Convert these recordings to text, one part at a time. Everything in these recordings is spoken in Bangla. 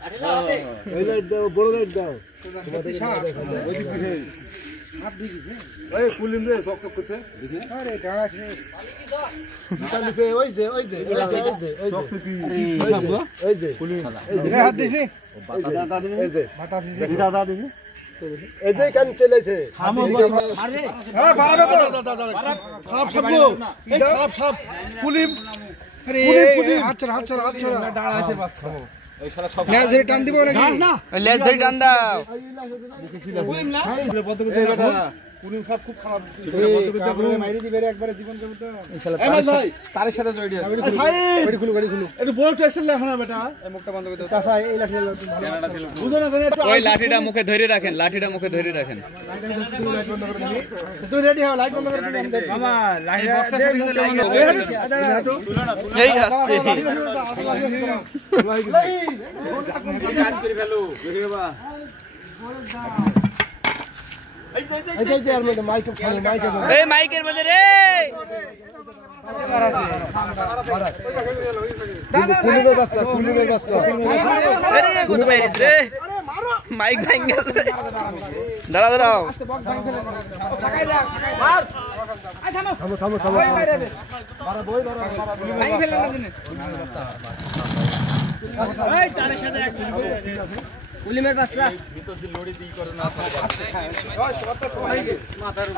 এই লাইট দাও বড় লাইট দাও ওই কুলিম রে চক চক করছে আরে গাছ রে নিচে ওই যে ওই যে কুলিম এই হাত দেখি এই যে দাদা দেখি এই যে কান চলেছে আরে হ্যাঁ বাড়াবে তো খাপ সবগো এই খাপ সব কুলিম আরে হাত ছড়া ডাড়া আছে বাস খাবো ওই শালা সব লেজ ধরে টান দিব না ওই লেজ ধরে টান দাও কুলিম না বন্ধ করতে বেটা কুলিম খাপ খুব খারাপ এই মাইরি দিবে একবারে জীবন যাবে তো এই শালা ভাই তারের সাথে জড়িয়ে আছে গাড়ি খুলো একটু বড় টেস্টার লেখা না বেটা এই মুখটা বন্ধ করে দাও চাচা এই লাঠি বুঝো না একটু ওই লাঠিটা মুখে ধরে রাখেন লাইট বন্ধ করে দিন তুই রেডি হও লাইট বন্ধ করে দিন মামা লাইট বক্সের সাথে এই আসছে কাজ করে ফেলো দেখে বাবা এই যে আর মধ্যে মাইকের মধ্যে রে কুলিমের বাচ্চা আরে কত মাইরিস রে মাইক ভাঙ গেল রে দাঁড়াও থামো বাড়া বই ভাঙ ফেলে না দিনে এই তার সাথে এক কুলিমের বাচ্চা ভিতর দিয়ে লড়ি দিই করে না ওই সবটা সবাই মাথার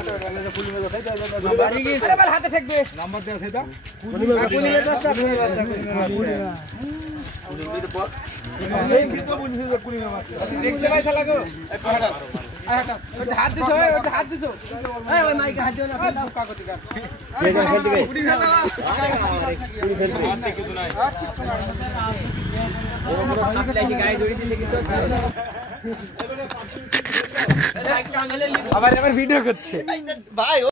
কুলিমের কথা বাড়ি গিয়ে আরে হাতে ফেকবে নাম্বার দেন সেটা কুলিমের বাচ্চা এই ভিতর বুঝিয়ে দে কুলিমের বাচ্চা দেখতে পয়সা লাগো এই পাহাড় ওই হাত দিছো এই ওই মাইকে হাত দিও না ফেলাও কাগতি কাট এই ফেল দিবে উড়ি ফেলা উড়ি ফেল হাত কিছু নাই গায়ে জড়ি দিলে কি তো আবার ভিডিও করছে ভাই।